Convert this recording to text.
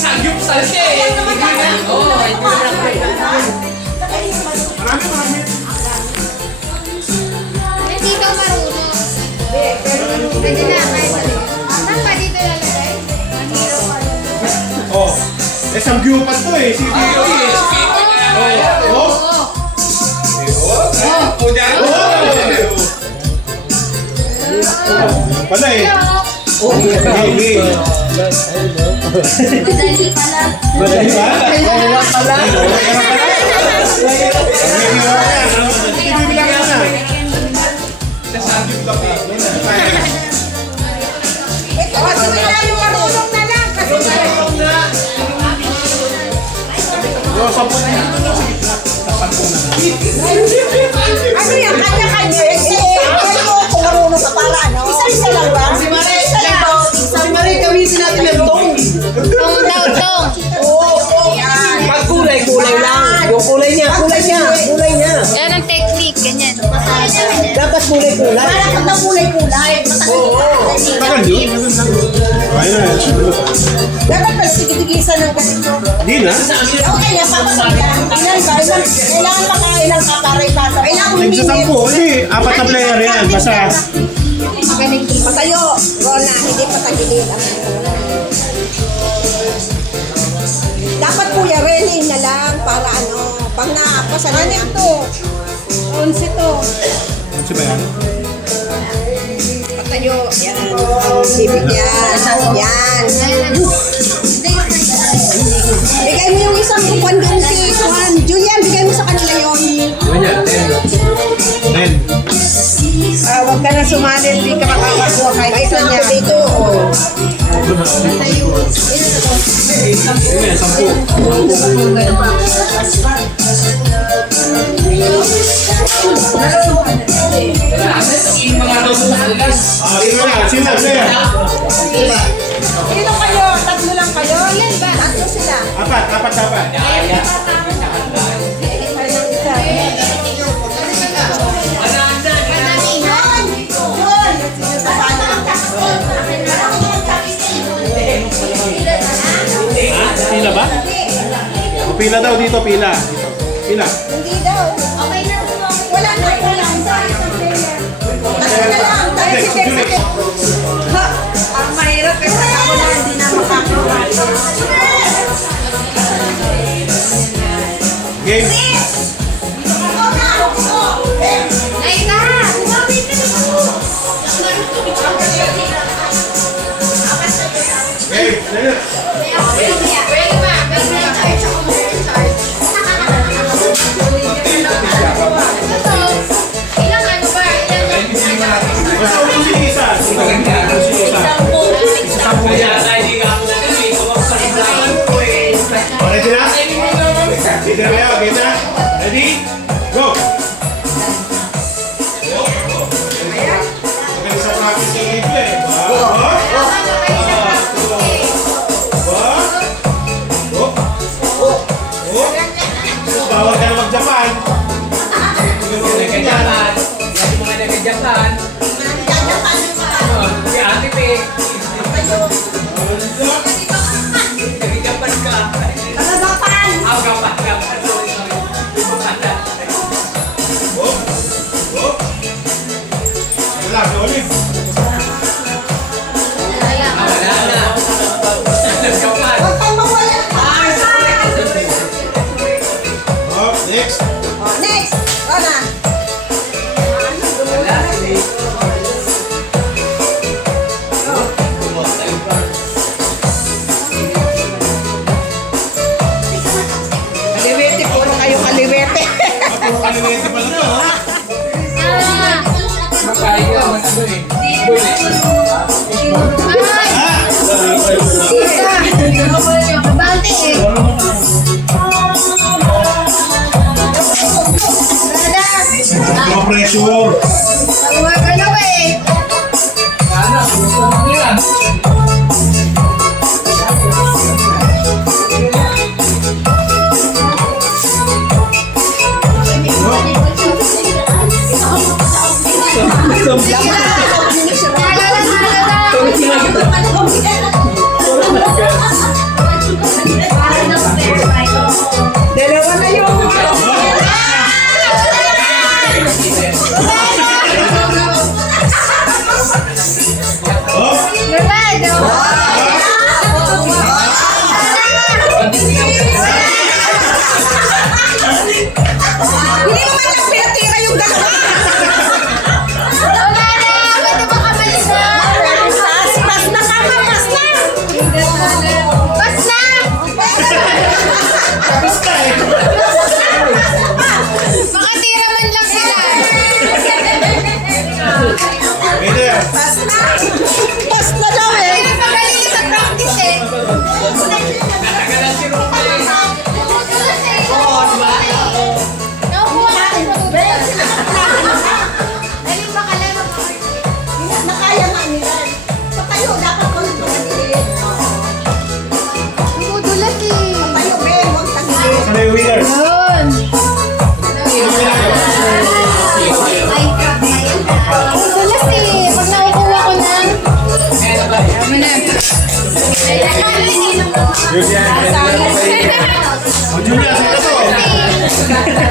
Sagyup sa siya eh. Oo, ito lang. Marami. Hindi ka marunong. Pwede na, kahit ano. Saan pa dito lalagay? Oh, samgyupan to eh. Sige. Oh. Pala eh. Okay. Madali pala. Madali ba? Wala pala. Ibibilang mo na. Sasagyup ka pa. Ito kasi wala yung marunong na lang. Kasi marunong na. Ano yan? Kanya-kanya. Pero kung marunong ka para ano? Isa-isa lang ba? Si Marie, gamitin natin yung tong. Tong daw, tong. Oo. Pag kulay lang. Yung kulay niya. Yan ang technique, ganyan. Dapat kulay. Para pag na kulay-kulay. Tagal yun? Ayun na. Dapat pag sigitigisan ng ganito. Di na? Okay na, papasagyan. Kailangan makailang ka para ipasa. Kailangan Nagsasampu. Hindi, 4 na player yan. Basta. Patayo. Rona, hindi patagilid. Dapat kuya, renin na lang para ano. Pag nakapasalan niya. Ano ito? 11 to. Ano ba yan? Patayo. Yan. Sipit yan. Yan. Bigay mo yung isang kupan doon kay Juan. Julian, bigay mo sa kanila yun. Then. Huwag ka na sumali, hindi ka makakakuha kahit isa niya. Dito. Ayun, 10. Ito na. Sino? Sino kayo? Tatlo lang kayo? Tatlo sila. Apat dapat. Pila ba? O, pila daw dito, pila. Pila. Hindi daw. Okay na. Wala na. Tatlo na lang. Tayo si Kek. Ha? Ang mahirap kasi ako na hindi na makakawa. Game. Naika! Game. Pwede ba? Pwede na charge ako mo charge. Ilang ano ba? Basta ubusin yung isa. Ubusin yung isa. O, ready na? Ready na kayo? Okay na? Ready? Go! Magaling sa practice yung ito eh. Bawal ka na mag-Japan. Japan. Si Ate Peg. Nag-Japan ka. Kagapan! Gapan. Wala, si Olive. Wala na. Nag-Japan. Huwag kang mawala. Oh, next. Next! Rona. Kaliwete po na kayo, kaliwete. Puro kaliwete pala to, ha? Makaya. Ano eh. Abante eh. No pressure. Huwag ka na eh. Dapat ito, finish. Hindi mo man lang pinatira yung dalawa. Wala na! Pwede ba kamalis na? Pas na kama, pas na. Bas na! Makatira man lang sila. Peter. Pas na. Pas na daw eh. Hindi na magaling sa practice eh. Natagalan si Roma eh. Oo, di ba? Nakuha ka sa tubig. Daling baka lang Nakaya nga nila. So kayo, dapat ko nito magiging. Dumudulas eh. Tayo, Ben, huwag tangilin. Ano yung winner? Yun. Dumudulas eh. Pag nakukuha ko ng... Kaya na ba? Tama na. Yun yan. Oh, Julia, saan ka to?